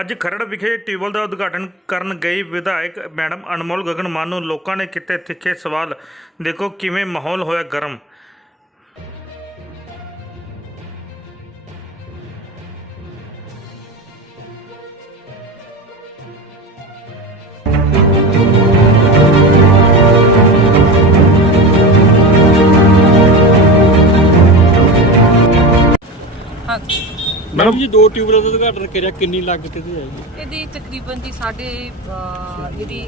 ਅੱਜ ਖਰੜ ਵਿਖੇ ਟਿਊਬਲ ਦਾ ਉਦਘਾਟਨ ਕਰਨ ਗਈ ਵਿਧਾਇਕ ਮੈਡਮ ਅਨਮੋਲ ਗਗਨ ਮਾਨ ਨੂੰ ਲੋਕਾਂ ਨੇ ਕੀਤੇ ਤਿੱਖੇ ਸਵਾਲ। ਦੇਖੋ ਕਿਵੇਂ ਮਾਹੌਲ ਹੋਇਆ ਗਰਮ। ਮੈਡਮ ਜੀ ਦੋ ਟਿਊਬਲਾਂ ਦਾ ਉਦਘਾਟਨ ਕਰਿਆ ਕਿੰਨੀ ਲਾਗਤ ਇਹਦੀ ਆਏਗੀ ਇਹਦੀ ਤਕਰੀਬਨ ਦੀ ਸਾਡੇ ਅਹ, ਇਹਦੀ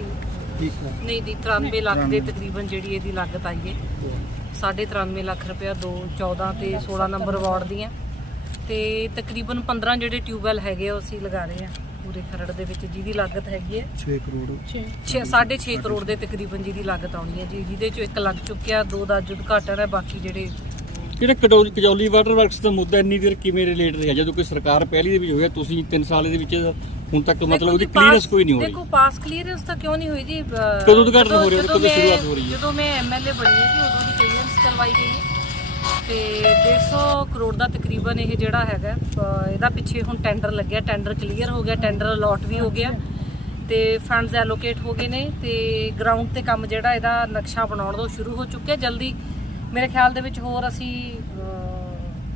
ਨਹੀਂ ਦੀ 93 ਲੱਖ ਦੇ ਤਕਰੀਬਨ ਜਿਹੜੀ ਇਹਦੀ ਲਾਗਤ ਆਈ ਹੈ। ਸਾਢੇ 93 ਲੱਖ ਰੁਪਇਆ ਦੋ 14 ਤੇ 16 ਨੰਬਰ ਵਾਰਡ ਦੀਆਂ। ਤੇ ਤਕਰੀਬਨ 15 ਜਿਹੜੇ ਟਿਊਬਵੈਲ ਹੈਗੇ ਆ ਉਹ ਅਸੀਂ ਲਗਾ ਰਹੇ ਆ ਪੂਰੇ ਖਰੜ ਦੇ ਵਿੱਚ ਜਿਹਦੀ ਲਾਗਤ ਹੈਗੀ ਹੈ। 6 ਕਰੋੜ। 6 6.5 ਕਰੋੜ ਦੇ ਤਕਰੀਬਨ ਜਿਹਦੀ ਲਾਗਤ ਆਉਣੀ ਹੈ ਜੀ ਜਿਹਦੇ ਚੋਂ ਇੱਕ ਲੱਗ ਚੁੱਕਿਆ ਦੋ ਦਾ ਅੱਜ ਉਦਘਾਟਨ ਹੈ ਬਾਕੀ ਜਿਹੜੇ ਜਿਹੜਾ ਕਡੌਲੀ ਕਜੌਲੀ ਵਾਟਰ ਵਰਕਸ ਦਾ ਮੁੱਦਾ ਇੰਨੀ ਦੇਰ ਕਿਵੇਂ ਰਿਲੇਟ ਰਿਹਾ? ਜਦੋਂ ਕੋਈ ਸਰਕਾਰ ਪਹਿਲੀ ਦੇ ਵਿੱਚ ਹੋਇਆ ਤੁਸੀਂ 3 ਸਾਲ ਦੇ ਵਿੱਚ ਹੁਣ ਤੱਕ ਮਤਲਬ ਉਹਦੀ ਕਲੀਅਰੈਂਸ ਕੋਈ ਨਹੀਂ ਹੋ ਰਹੀ ਦੇਖੋ ਪਾਸ ਕਲੀਅਰੈਂਸ ਤਾਂ ਕਿਉਂ ਨਹੀਂ ਹੋਈ ਜੀ? ਕਦੋਂ ਉਦਘਾਟਨ ਜਦੋਂ- ਹੋ ਰਿਹਾ? ਜਦੋਂ ਕਦੋਂ ਸ਼ੁਰੂਆਤ ਹੋ ਰਹੀ ਹੈ? ਜਦੋਂ ਮੈਂ ਐਮਐਲਏ ਬਣੀ ਹੈ ਜੀ ਉਦੋਂ ਦੀ ਕਲੀਅਰੈਂਸ ਕਰਵਾਈ ਗਈ ਹੈ। ਤੇ 150 ਕਰੋੜ ਦਾ ਤਕਰੀਬਨ ਇਹ ਜਿਹੜਾ ਹੈਗਾ ਇਹਦਾ ਪਿੱਛੇ ਹੁਣ ਟੈਂਡਰ ਲੱਗਿਆ ਟੈਂਡਰ ਕਲੀਅਰ ਹੋ ਗਿਆ ਟੈਂਡਰ ਅਲਾਟ ਵੀ ਹੋ ਗਿਆ। ਤੇ ਫੰਡਸ ਐਲੋਕੇਟ ਹੋ ਗਏ ਨੇ ਤੇ ਗਰਾਊਂਡ ਤੇ ਕੰਮ ਜਿਹੜਾ ਇਹਦਾ ਨਕਸ਼ਾ ਬਣਾਉਣ ਦਾ ਉਹ ਸ਼ੁਰੂ ਹੋ ਚੁੱਕਿਆ। ਜਲਦੀ ਮੇਰੇ ਖਿਆਲ ਦੇ ਵਿੱਚ ਹੋਰ ਅਸੀਂ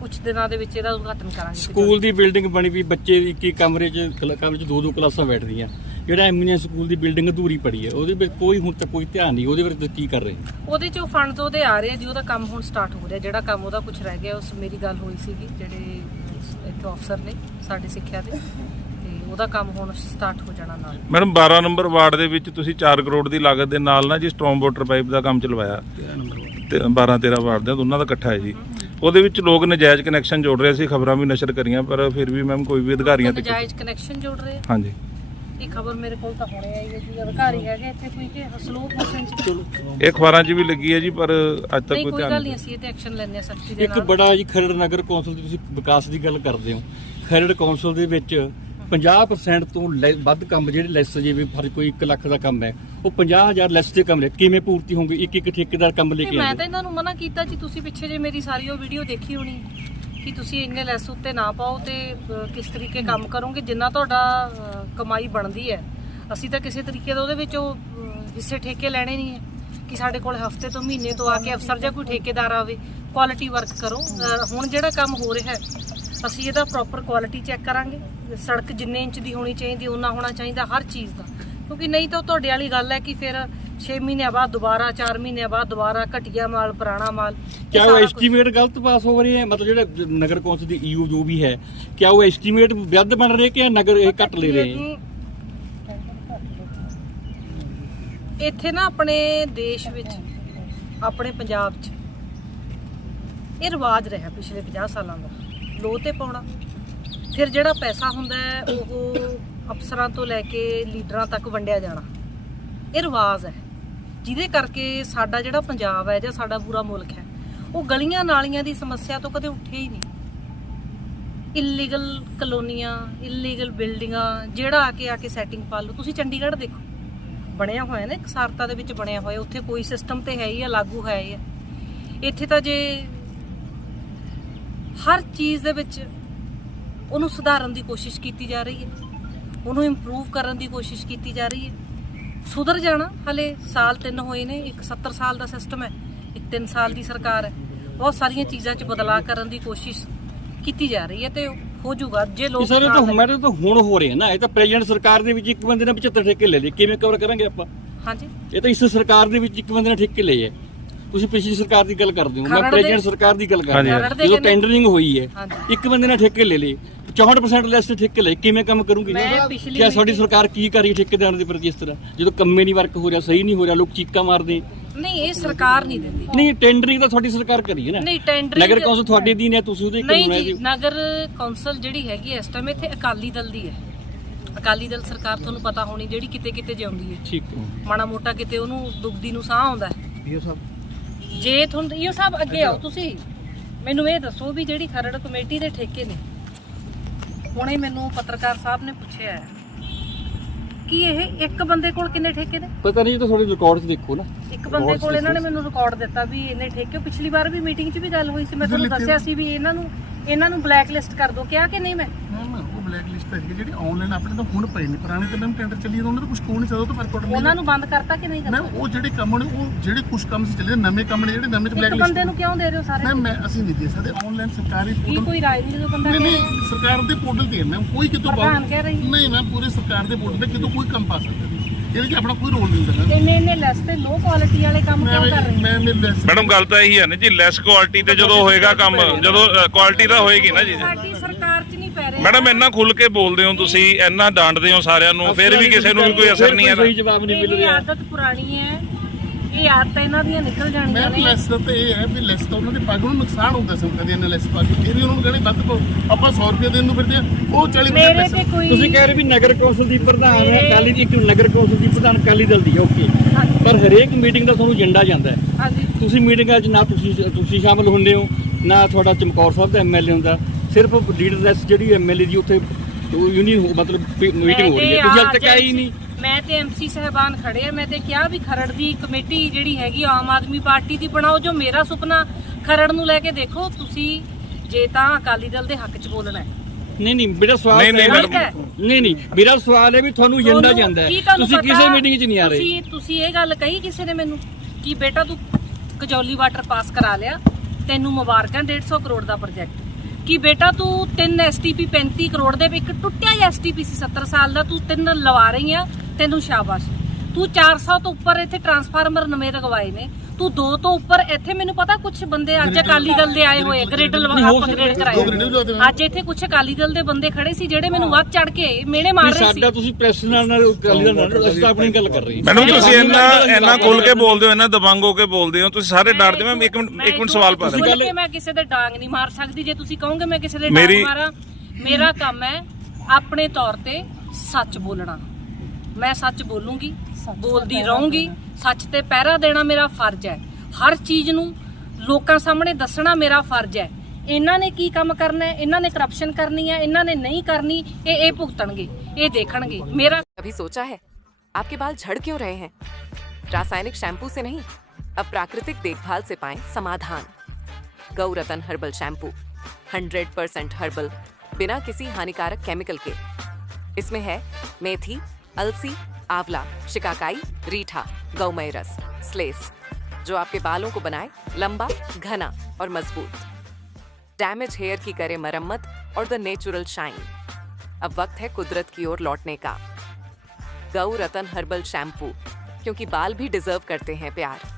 ਕੁਝ ਦਿਨਾਂ ਦੇ ਵਿੱਚ ਇਹਦਾ ਉਦਘਾਟਨ ਕਰਾਂਗੇ ਸਕੂਲ ਦੀ ਬਿਲਡਿੰਗ ਬਣੀ ਵੀ ਬੱਚੇ ਇੱਕ ਇੱਕ ਕਮਰੇ 'ਚ ਕਮਰੇ 'ਚ ਦੋ ਦੋ ਕਲਾਸਾਂ ਬੈਠਦੀਆਂ। ਜਿਹੜਾ ਐਮੀਨੀਆ ਸਕੂਲ ਦੀ ਬਿਲਡਿੰਗ ਅਧੂਰੀ ਪੜੀ ਹੈ ਉਹਦੇ ਵਿੱਚ ਕੋਈ ਹੁਣ ਤੱਕ ਕੋਈ ਧਿਆਨ ਨਹੀਂ ਉਹਦੇ ਬਾਰੇ ਤੁਸੀਂ ਕੀ ਕਰ ਰਹੇ ਉਹਦੇ ਚੋਂ ਫੰਡ ਉਹਦੇ ਆ ਰਹੇ ਜੀ ਉਹਦਾ ਕੰਮ ਹੁਣ ਸਟਾਰਟ ਹੋ ਰਿਹਾ। ਜਿਹੜਾ ਕੰਮ ਉਹਦਾ ਕੁਝ ਰਹਿ ਗਿਆ ਉਸ ਮੇਰੀ ਗੱਲ ਹੋਈ ਸੀਗੀ ਜਿਹੜੇ ਇੱਥੇ ਅਫਸਰ ਨੇ ਸਾਡੇ ਸਿੱਖਿਆ ਦੇ ਤੇ ਉਹਦਾ ਕੰਮ ਹੁਣ ਸਟਾਰਟ ਹੋ ਜਾਣਾ ਨਾਲ। ਮੈਡਮ 12 ਨੰਬਰ ਵਾਰਡ ਦੇ ਵਿੱਚ ਤੁਸੀਂ 4 ਕਰੋੜ ਦੀ ਲਾਗਤ ਦੇ ਨਾਲ ਨਾ ਜੀ ਸਟ੍ਰੋਮ ਵਾਟਰ ਪਾਈਪ ਦਾ ਕੰਮ ਚਲਵਾਇਆ। 12 13 ਵਾਰਡ ਦਾ ਦੋਨਾਂ ਦਾ ਇਕੱਠਾ ਹੈ ਜੀ। ਉਹਦੇ ਵਿੱਚ ਲੋਕ ਨਜਾਇਜ਼ ਕਨੈਕਸ਼ਨ ਜੋੜ ਰਹੇ ਸੀ ਖਬਰਾਂ ਵੀ ਨਸ਼ਰ ਕਰੀਆਂ ਪਰ ਫਿਰ ਵੀ ਮੈਮ ਕੋਈ ਵੀ ਅਧਿਕਾਰੀਆਂ ਤੇ ਨਜਾਇਜ਼ ਕਨੈਕਸ਼ਨ ਜੋੜ ਰਹੇ ਆ। ਹਾਂਜੀ। ਇਹ ਖਬਰ ਮੇਰੇ ਕੋਲ ਤਾਂ ਹੁਣੇ ਆਈ ਹੈ ਜੀ ਅਧਿਕਾਰੀ ਹੈਗੇ ਇੱਥੇ ਕੋਈ ਕਿ ਸਲੋ ਮੋਸ਼ਨ ਚ ਇਹ ਅਖਬਾਰਾਂ 'ਚ ਵੀ ਲੱਗੀ ਹੈ ਜੀ ਪਰ ਅੱਜ ਤੱਕ ਨਹੀਂ ਕੋਈ ਕੋਈ ਧਿਆਨ ਗੱਲ ਨਹੀਂ ਨਹੀਂ ਅਸੀਂ ਇਹ ਤੇ ਐਕਸ਼ਨ ਲੈਣੇ ਆ ਸਖਤੀ ਦੇ ਇੱਕ ਨਾਲ। ਬੜਾ ਜੀ ਖਰੜ ਨਗਰ ਕੌਂਸਲ ਦੀ ਤੁਸੀਂ ਵਿਕਾਸ ਦੀ ਗੱਲ ਕਰਦੇ ਹੋ। ਖਰੜ ਕੌਂਸਲ ਦੇ ਵਿੱਚ 50% ਤੋਂ ਲੈ- ਵੱਧ ਕੰਮ ਜਿਹੜੇ ਲੈਸ ਜਿਵੇਂ ਫਰ ਕੋਈ 1 ਲੱਖ ਦਾ ਕੰਮ ਹੈ ਉਹ 50000 ਲੈਸ ਦੇ ਕੰਮ ਨੇ ਕਿਵੇਂ ਪੂਰਤੀ ਹੋਣਗੇ ਇੱਕ ਇੱਕ ਠੇਕੇਦਾਰ ਕੰਮ ਲੈ ਕੇ ਮੈਂ ਆਉਂਦੇ। ਤਾਂ ਇਹਨਾਂ ਨੂੰ ਮਨਾ ਕੀਤਾ ਜੀ ਤੁਸੀਂ ਪਿੱਛੇ ਜੇ ਮੇਰੀ ਸਾਰੀ ਉਹ ਵੀਡੀਓ ਦੇਖੀ ਹੋਣੀ ਕਿ ਤੁਸੀਂ ਇੰਨੇ ਲੈਸ ਉੱਤੇ ਨਾ ਪਾਓ ਤੇ ਅਹ, ਕਿਸ ਤਰੀਕੇ ਕੰਮ ਕਰੋਗੇ ਜਿੰਨਾ ਤੁਹਾਡਾ ਅਹ, ਕਮਾਈ ਬਣਦੀ ਹੈ। ਅਸੀਂ ਤਾਂ ਕਿਸੇ ਤਰੀਕੇ ਦਾ ਉਹਦੇ ਵਿੱਚ ਉਹ ਅਹ, ਹਿੱਸੇ ਠੇਕੇ ਲੈਣੇ ਨਹੀਂ ਹੈ ਕਿ ਸਾਡੇ ਕੋਲ ਹਫ਼ਤੇ ਤੋਂ ਮਹੀਨੇ ਤੋਂ ਆ ਕੇ ਅਫਸਰ ਜਾਂ ਕੋਈ ਠੇਕੇਦਾਰ ਆਵੇ ਕੁਆਲਿਟੀ ਵਰਕ ਕਰੋ। ਅਹ, ਹੁਣ ਜਿਹੜਾ ਕੰਮ ਹੋ ਰਿਹਾ ਹੈ ਅਸੀਂ ਇਹਦਾ ਪ੍ਰੋਪਰ ਕੁਆਲਿਟੀ ਚੈੱਕ ਕਰਾਂਗੇ। ਸੜਕ ਜਿੰਨੇ ਇੰਚ ਦੀ ਹੋਣੀ ਚਾਹੀਦੀ ਉਹਨਾਂ ਹੋਣਾ ਚਾਹੀਦਾ ਹਰ ਚੀਜ਼ ਦਾ। ਕਿਉਂਕਿ ਨਹੀਂ ਤਾਂ ਤੁਹਾਡੇ ਵਾਲੀ ਗੱਲ ਹੈ ਕਿ ਫਿਰ 6 ਮਹੀਨਿਆਂ ਬਾਅਦ ਦੁਬਾਰਾ 4 ਮਹੀਨਿਆਂ ਬਾਅਦ ਦੁਬਾਰਾ ਘਟੀਆ ਮਾਲ ਪੁਰਾਣਾ ਮਾਲ ਕਿਆ ਉਹ ਐਸਟੀਮੇਟ ਗਲਤ ਪਾਸ ਹੋ ਰਹੇ ਹੈ? ਮਤਲਬ ਜਿਹੜਾ ਨਗਰ ਕੌਂਸਲ ਦੀ ਈਓ ਜੋ ਵੀ ਹੈ ਕਿਆ ਉਹ ਐਸਟੀਮੇਟ ਵੱਧ ਬਣ ਰਹੇ ਕਿ ਨਗਰ ਇਹ ਘੱਟ ਲੈ ਰਹੇ? ਇੱਥੇ ਨਾ ਆਪਣੇ ਦੇਸ਼ ਵਿੱਚ ਆਪਣੇ ਪੰਜਾਬ 'ਚ ਇਹ ਰਿਵਾਜ ਰਿਹਾ ਪਿਛਲੇ 50 ਸਾਲਾਂ ਦਾ। ਲੋਹ ਤੇ ਪਾਉਣਾ। ਫਿਰ ਜਿਹੜਾ ਪੈਸਾ ਹੁੰਦਾ ਹੈ, ਉਹ ਅਫਸਰਾਂ ਤੋਂ ਲੈ ਕੇ ਲੀਡਰਾਂ ਤੱਕ ਵੰਡਿਆ ਜਾਣਾ। ਇਹ ਰਿਵਾਜ ਹੈ। ਜਿਹਦੇ ਕਰਕੇ ਸਾਡਾ ਜਿਹੜਾ ਪੰਜਾਬ ਹੈ ਜਾਂ ਸਾਡਾ ਪੂਰਾ ਮੁਲਕ ਹੈ, ਉਹ ਗਲੀਆਂ ਨਾਲੀਆਂ ਦੀ ਸਮੱਸਿਆ ਤੋਂ ਕਦੇ ਉੱਠੇ ਹੀ ਨਹੀਂ। ਇਲੀਗਲ ਕਲੋਨੀਆਂ ਇਲੀਗਲ ਬਿਲਡਿੰਗਾਂ ਜਿਹੜਾ ਆ ਕੇ ਆ ਕੇ ਸੈਟਿੰਗ ਪਾ ਲਓ। ਤੁਸੀਂ ਚੰਡੀਗੜ੍ਹ ਦੇਖੋ। ਬਣਿਆ ਹੋਇਆ ਨਾ ਇਕਸਾਰਤਾ ਦੇ ਵਿੱਚ ਬਣਿਆ ਹੋਇਆ। ਉੱਥੇ ਕੋਈ ਸਿਸਟਮ ਤੇ ਹੈ ਹੀ ਆ, ਲਾਗੂ ਹੈ ਹੀ ਆ। ਇੱਥੇ ਤਾਂ ਜੇ ਹਰ ਚੀਜ਼ ਦੇ ਵਿੱਚ ਉਹਨੂੰ ਸੁਧਾਰਨ ਦੀ ਕੋਸ਼ਿਸ਼ ਕੀਤੀ ਜਾ ਰਹੀ ਹੈ। ਉਹਨੂੰ ਇੰਪਰੂਵ ਕਰਨ ਦੀ ਕੋਸ਼ਿਸ਼ ਕੀਤੀ ਜਾ ਰਹੀ ਹੈ। ਸੁਧਰ ਜਾਣਾ ਹਲੇ ਸਾਲ ਤਿੰਨ ਹੋਏ ਨੇ ਇੱਕ 70 ਸਾਲ ਦਾ ਸਿਸਟਮ ਹੈ ਇੱਕ 3 ਸਾਲ ਦੀ ਸਰਕਾਰ ਹੈ। ਬਹੁਤ ਸਾਰੀਆਂ ਚੀਜ਼ਾਂ 'ਚ ਬਦਲਾਅ ਕਰਨ ਦੀ ਕੋਸ਼ਿਸ਼ ਕੀਤੀ ਜਾ ਰਹੀ ਹੈ ਤੇ ਹੋ ਜਾਊਗਾ। ਜੇ ਇਹ ਲੋਕ ਸਾਰੇ ਤਾਂ ਨਾਲ ਮੈਟਰ ਤਾਂ ਹੁਣ ਹੋ ਰਹੇ ਨਾ। ਇਹ ਤਾਂ ਪ੍ਰੈਜ਼ੀਡੈਂਟ ਸਰਕਾਰ ਦੇ ਵਿੱਚ ਇੱਕ ਬੰਦੇ ਨੇ 75 ਠੇਕੇ ਲੈ ਲਏ। ਕਿਵੇਂ ਕਵਰ ਕਰਾਂਗੇ ਆਪਾਂ? ਹਾਂਜੀ। ਇਹ ਤਾਂ ਇਸ ਸਰਕਾਰ ਦੇ ਵਿੱਚ ਇੱਕ ਬੰਦੇ ਨੇ ਠੇਕੇ ਲਏ ਹੈ। ਤੁਸੀਂ ਪਿਛਲੀ ਸਰਕਾਰ ਦੀ ਗੱਲ ਕਰਦੇ ਹੋ ਮੈਂ ਪ੍ਰੈਜ਼ੀਡੈਂਟ ਸਰਕਾਰ ਦੀ ਗੱਲ ਕਰ ਰਿਹਾ। ਜਦੋਂ ਟੈਂਡਰਿੰਗ ਹੋਈ ਹੈ। ਇੱਕ ਬੰਦੇ ਨੇ ਠੇਕੇ ਲੈ ਲਏ 64% ਲੈਸ ਤੇ ਠੇਕੇ ਲਏ ਕਿਵੇਂ ਕੰਮ ਕਰੂਗੀ? ਮੈਂ ਪਿਛਲੀ ਕਿਆ ਸਾਡੀ ਸਰਕਾਰ ਕੀ ਕਰ ਰਹੀ ਹੈ ਠੇਕੇਦਾਰਾਂ ਦੇ ਪ੍ਰਤੀ ਇਸ ਤਰ੍ਹਾਂ? ਜਦੋਂ ਕੰਮੇ ਨਹੀਂ ਵਰਕ ਹੋ ਰਿਹਾ ਸਹੀ ਨਹੀਂ ਹੋ ਰਿਹਾ ਲੋਕ ਚੀਕਾਂ ਮਾਰਦੇ। ਨਹੀਂ ਇਹ ਸਰਕਾਰ ਨਹੀਂ ਦਿੰਦੀ। ਨਹੀਂ ਟੈਂਡਰਿੰਗ ਤਾਂ ਤੁਹਾਡੀ ਸਰਕਾਰ ਕਰੀ ਹੈ ਨਾ। ਨਹੀਂ ਟੈਂਡਰਿੰਗ ਨਗਰ ਕੌਂਸਲ ਤੁਹਾਡੇ ਦੀ ਨੇ ਤੁਸੀਂ ਉਹਦੇ ਨਹੀਂ ਹੈ ਜੀ ਜੀ ਨਗਰ ਕੌਂਸਲ ਜਿਹੜੀ ਹੈਗੀ ਹੈ ਇਸ ਟਾਈਮ ਇੱਥੇ ਅਕਾਲੀ ਦਲ ਦੀ ਹੈ। ਅਕਾਲੀ ਦਲ ਸਰਕਾਰ ਤੁਹਾਨੂੰ ਪਤਾ ਹੋਣੀ ਜਿਹੜੀ ਕਿਤੇ ਕਿਤੇ ਜਿਉਂਦੀ ਹੈ। ਠੀਕ ਹੈ। ਮਾੜਾ ਮੋਟਾ ਕਿਤੇ ਉਹਨੂੰ ਦੁਬਦੀ ਨੂੰ ਸਾਹ ਆਉਂਦਾ ਹੈ। ਜੇ ਤੁਹਾਨੂੰ ਇਹ ਸਭ ਅੱਗੇ ਆਓ ਤੁਸੀਂ ਮੈਨੂੰ ਇਹ ਦੱਸੋ ਵੀ ਜਿਹੜੀ ਖਰੜ ਕਮੇਟੀ ਦੇ ਠੇਕੇ ਨੇ ਹੁਣੇ ਮੈਨੂੰ ਪੱਤਰਕਾਰ ਸਾਹਿਬ ਨੇ ਪੁੱਛਿਆ ਹੈ ਕਿ ਇਹ ਇੱਕ ਬੰਦੇ ਕੋਲ ਕਿੰਨੇ ਠੇਕੇ ਨੇ? ਪਤਾ ਨਹੀਂ ਇਹ ਤਾਂ ਤੁਹਾਡੇ ਰਿਕਾਰਡ 'ਚ ਦੇਖੋ ਨਾ। ਇੱਕ ਬੰਦੇ ਕੋਲ ਇਹਨਾਂ ਨੇ ਮੈਨੂੰ ਰਿਕਾਰਡ ਦਿੱਤਾ ਵੀ ਇਹਨੇ ਠੇਕੇ ਪਿਛਲੀ ਵਾਰ ਵੀ ਮੀਟਿੰਗ 'ਚ ਵੀ ਗੱਲ ਹੋਈ ਸੀ ਮੈਂ ਤੁਹਾਨੂੰ ਦੱਸਿਆ ਸੀ ਵੀ ਇਹਨਾਂ ਨੂੰ ਇਹਨਾਂ ਨੂੰ ਬਲੈਕ ਲਿਸਟ ਕਰ ਦੋ ਕਿਹਾ ਕਿ ਨਹੀਂ ਮੈਂ? ਪੈ ਰਹੀ ਹੈ ਜਿਹੜੇ ਆਨਲਾਈਨ ਆਪਣੇ ਤਾਂ ਹੁਣ ਪਏ ਨੇ ਪੁਰਾਣੇ ਤਾਂ ਮੈਮ ਟੈਂਡਰ ਚੱਲੀ ਜਾਂਦੇ ਉਹਨਾਂ ਦਾ ਕੁਝ ਕੋਣ ਨਹੀਂ ਸਕਦਾ ਉਹ ਤਾਂ ਵਰਕਆਊਟ ਨਹੀਂ ਉਹਨਾਂ ਨੂੰ ਬੰਦ ਕਰਤਾ ਕਿ ਨਹੀਂ ਮੈਮ ਕਰਤਾ? ਉਹ ਜਿਹੜੇ ਕੰਮ ਨੇ ਉਹ ਜਿਹੜੇ ਕੁਝ ਕੰਮ ਸੀ ਚੱਲੇ ਨਵੇਂ ਕੰਮ ਨੇ ਜਿਹੜੇ ਨਵੇਂ ਚ ਬਲੈਕ ਬੰਦੇ ਨੂੰ ਕਿਉਂ ਦੇ ਰਹੇ ਹੋ ਸਾਰੇ ਮੈਮ ਮੈਂ ਅਸੀਂ ਨਹੀਂ ਦੇ ਸਕਦੇ ਆਨਲਾਈਨ ਸਰਕਾਰੀ ਪੋਰਟਲ ਕੋਈ ਰਾਜਨੀਤਿਕ ਬੰਦਾ ਨਹੀਂ ਨਹੀਂ? ਸਰਕਾਰ ਦੇ ਪੋਰਟਲ ਤੇ ਮੈਮ ਕੋਈ ਕਿਤੋਂ ਪ੍ਰਧਾਨ ਕਹਿ ਰਹੀ। ਹੈ। ਨਹੀਂ ਮੈਮ ਪੂਰੇ ਸਰਕਾਰ ਦੇ ਪੋਰਟਲ ਤੇ ਕਿਤੋਂ ਕੋਈ ਕੰਮ ਪਾ ਸਕਦਾ ਨਹੀਂ। ਇਹਦੇ 'ਚ ਆਪਣਾ ਕੋਈ ਰੋਲ ਨਹੀਂ ਹੁੰਦਾ ਮੈਮ ਇੰਨੇ ਇੰਨੇ ਲੈਸ ਤੇ ਲੋ ਕੁਆਲਿਟੀ ਵਾਲੇ ਕੰਮ ਕਿਉਂ ਕਰ ਰਹੇ ਮੈਂ ਵੈਸੇ- ਮੈਡਮ ਗੱਲ ਤਾਂ ਇਹੀ ਹੈ ਨਾ ਜੀ ਲੈਸ ਕੁਆਲਿਟੀ ਤੇ ਜਦੋਂ ਹੋਏਗਾ ਕੰਮ ਜਦੋਂ ਕੁਆਲਿਟੀ ਤਾਂ ਹੋਏਗੀ ਨਾ ਜੀ। ਸਾਡੀ ਸਰਕਾਰ ਨਹੀਂ ਪੈ ਰਿਹਾ ਮੈਡਮ ਇੰਨਾ ਖੁੱਲ ਕੇ ਬੋਲਦੇ ਹੋ ਤੁਸੀਂ ਇੰਨਾ ਡਾਂਟਦੇ ਹੋ ਸਾਰਿਆਂ ਨੂੰ ਫਿਰ ਵੀ ਕਿਸੇ ਨੂੰ ਵੀ ਕੋਈ ਅਸਰ ਨਹੀਂ ਫਿਰ ਹੈ ਕੋਈ ਜਵਾਬ ਨਹੀਂ ਮਿਲ ਇਹ ਰਿਹਾ ਆਦਤ ਪੁਰਾਣੀ ਹੈ। ਇਹ ਆਦਤਾਂ ਇਹਨਾਂ ਦੀਆਂ ਨਿਕਲ ਜਾਣੀਆਂ ਮੈਂ ਨੇ। ਲੈਸ ਦਾ ਤਾਂ ਇਹ ਹੈ ਵੀ ਲੈਸ ਤਾਂ ਉਹਨਾਂ ਦੇ ਪੱਗ ਨੂੰ ਨੁਕਸਾਨ ਹੁੰਦਾ ਸੰਗਤਾਂ ਦੀ ਇਹਨਾਂ ਲੈਸ ਪਾ ਕੇ। ਫਿਰ ਵੀ ਉਹਨਾਂ ਨੂੰ ਕਹਿੰਦੇ ਵੱਧ ਪਾਓ। ਆਪਾਂ 100 ਰੁਪਏ ਦੇਣ ਨੂੰ ਫਿਰਦੇ ਆ ਉਹ 40 ਰੁਪਏ ਮੇਰੇ ਪੈਸੇ। ਤੇ ਕੋਈ ਤੁਸੀਂ ਕਹਿ ਰਹੇ ਵੀ ਨਗਰ ਕੌਂਸਲ ਦੀ ਪ੍ਰਧਾਨ ਹੈ ਅਕਾਲੀ ਦੀ ਇੱਕ ਨਗਰ ਕੌਂਸਲ ਦੀ ਪ੍ਰਧਾਨ ਅਕਾਲੀ ਦਲ ਦੀ ਓਕੇ। ਹਾਂਜੀ, ਪਰ ਹਰੇਕ ਮੀਟਿੰਗ ਦਾ ਤੁਹਾਨੂੰ ਏਜੰਡਾ ਜਾਂਦਾ ਹੈ। ਹਾਂਜੀ। ਤੁਸੀਂ ਮੀਟਿੰਗਾਂ 'ਚ ਨਾ ਤੁਸੀਂ ਤੁਸੀਂ ਸ਼ਾਮਲ ਹੁੰਦੇ ਹੋ ਨਾ ਤੁਹਾਡਾ ਚਮਕੌਰ ਸਾਹਿਬ ਦਾ ਐਮਐਲਏ ਹੁੰਦਾ। ਸਿਰਫ ਲੀਡਰਲੈਸ ਜਿਹੜੀ ਐਮਐਲਏ ਦੀ ਉੱਥੇ ਯੂਨੀਅਨ ਮਤਲਬ ਮੀਟਿੰਗ ਹੋ ਰਹੀ ਹੈ। ਤੁਸੀਂ ਅੱਜ ਤੱਕ ਆਏ ਹੀ ਨਹੀਂ। ਮੈਂ ਤੇ ਐਮਸੀ ਸਹਿਬਾਨ ਖੜੇ ਆ। ਮੈਂ ਤੇ ਕਿਹਾ ਵੀ ਖਰੜ ਦੀ ਕਮੇਟੀ ਜਿਹੜੀ ਹੈਗੀ ਆਮ ਆਦਮੀ ਪਾਰਟੀ ਦੀ ਬਣਾਓ ਜੋ ਮੇਰਾ ਸੁਪਨਾ ਖਰੜ ਨੂੰ ਲੈ ਕੇ ਦੇਖੋ ਤੁਸੀਂ ਜੇ ਤਾਂ ਅਕਾਲੀ ਦਲ ਦੇ ਹੱਕ 'ਚ ਬੋਲਣਾ ਹੈ। ਨਹੀਂ ਨਹੀਂ ਮੇਰਾ ਸਵਾਲ ਨਹੀਂ, ਨਹੀਂ। ਨਹੀਂ ਨਹੀਂ ਮੇਰਾ ਸਵਾਲ ਹੈ ਵੀ ਤੁਹਾਨੂੰ ਏਜੰਡਾ ਜਾਂਦਾ ਹੈ। ਤੁਸੀਂ ਕਿਸੇ ਮੀਟਿੰਗ 'ਚ ਨਹੀਂ ਆ ਰਹੇ। ਤੁਸੀਂ ਤੁਸੀਂ ਇਹ ਗੱਲ ਕਹੀ ਕਿਸੇ ਨੇ ਮੈਨੂੰ ਕਿ ਬੇਟਾ ਤੂੰ ਕਜੌਲੀ ਵਾਟਰ ਪਾਸ ਕਰਾ ਲਿਆ ਤੈਨੂੰ ਮੁਬਾਰਕਾਂ 150 ਕਰੋੜ ਦਾ ਪ੍ਰੋਜੈਕਟ ਕਿ ਬੇਟਾ ਤੂੰ 3 ਐਸਟੀਪੀ 35 ਕਰੋੜ ਦੇ ਇੱਕ ਟੁੱਟਿਆ ਜਿਹਾ ਐਸਟੀਪੀ ਸੀ 70 ਸਾਲ ਦਾ, ਤੂੰ ਤਿੰਨ ਲਵਾ ਰਹੀ ਆ, ਤੈਨੂੰ ਸ਼ਾਬਾਸ਼। ਤੂੰ 400 ਤੋਂ ਉੱਪਰ ਇੱਥੇ ਟਰਾਂਸਫਾਰਮਰ ਨਵੇਂ ਲਗਵਾਏ ਨੇ। ਤੂੰ ਦੋ ਤੋਂ ਉੱਪਰ ਇੱਥੇ ਮੈਨੂੰ ਪਤਾ ਕੁਝ ਬੰਦੇ ਅੱਜ ਅਕਾਲੀ ਦਲ ਦੇ ਆਏ ਹੋਏ ਗ੍ਰਿਡ ਹੋ ਅਪਗ੍ਰੇਡ ਦੇਵਾਂਗੇ। ਅੱਜ ਇੱਥੇ ਕੁਝ ਅਕਾਲੀ ਦਲ ਦੇ ਬੰਦੇ ਖੜੇ ਸੀ ਜਿਹੜੇ ਮੈਨੂੰ ਵੱਧ ਚੜ ਕੇ ਮੇਲੇ ਮਾਰ ਰਹੇ ਸੀ। ਸਾਡਾ ਤੁਸੀਂ ਪ੍ਰੈਸ ਨਾਲ ਨਾਲ ਅਕਾਲੀ ਦਲ ਨਾਲ ਅਸੀਂ ਤਾਂ ਆਪਣੀ ਗੱਲ ਕਰ ਰਹੇ ਹਾਂ। ਮੈਡਮ ਤੁਸੀਂ ਇੰਨਾ ਇੰਨਾ ਖੁੱਲ ਕੇ ਬੋਲਦੇ ਹੋ ਇੰਨਾ ਦਬੰਗ ਹੋ ਕੇ ਬੋਲਦੇ ਹੋ ਤੁਸੀਂ ਸਾਰੇ ਡਰਦੇ ਹੋ। ਮੈਂ ਇੱਕ ਮਿੰਟ ਇੱਕ ਮਿੰਟ ਸਵਾਲ ਪਾ ਰਿਹਾ ਮੈਂ ਕਿਸੇ ਦੇ ਡਾਂਗ ਨਹੀਂ ਮਾਰ ਸਕਦੀ। ਜੇ ਤੁਸੀਂ ਕਹੋਗੇ ਮੈਂ ਕਿਸੇ ਦੇ ਡਾਂਗ ਮੇਰੀ- ਮਾਰਾਂ ਮੇਰਾ ਕੰਮ ਹੈ ਆਪਣੇ ਤੌਰ ਤੇ ਸੱਚ ਬੋਲਣਾ। ਮੈਂ ਸੱਚ ਬੋਲੂੰਗੀ ਬੋਲਦੀ ਰਹੂੰਗੀ ਸੱਚ ਤੇ ਪਹਿਰਾ ਦੇਣਾ ਮੇਰਾ ਫਰਜ਼ ਹੈ ਹਰ ਚੀਜ਼ ਨੂੰ ਲੋਕਾਂ ਸਾਹਮਣੇ ਦੱਸਣਾ ਮੇਰਾ ਫਰਜ਼ ਹੈ ਇਹਨਾਂ ਨੇ ਕੀ ਕੰਮ ਕਰਨਾ ਹੈ ਇਹਨਾਂ ਨੇ ਕਰਪਸ਼ਨ ਕਰਨੀ ਹੈ ਇਹਨਾਂ ਨੇ ਨਹੀਂ ਕਰਨੀ ਇਹ ਇਹ ਭੁਗਤਣਗੇ ਇਹ ਦੇਖਣਗੇ ਮੇਰਾ कभी सोचा है आपके बाल झड़ क्यों रहे हैं रासायनिक शैम्पू से नहीं अब प्राकृतिक देखभाल से पाएं समाधान गौ रतन हर्बल शैम्पू 100% हर्बल बिना किसी हानिकारक केमिकल के इसमें है मेथी अलसी, आंवला, शिकाकाई, रीठा, गौमय रस, स्लेस, जो आपके बालों को बनाए, लंबा, घना और मज़बूत। डैमेज हेयर की करे मरम्मत और द नेचुरल शाइन अब वक्त है कुदरत की ओर लौटने का। गौ रतन हर्बल शैम्पू, क्योंकि बाल भी डिजर्व करते हैं प्यार।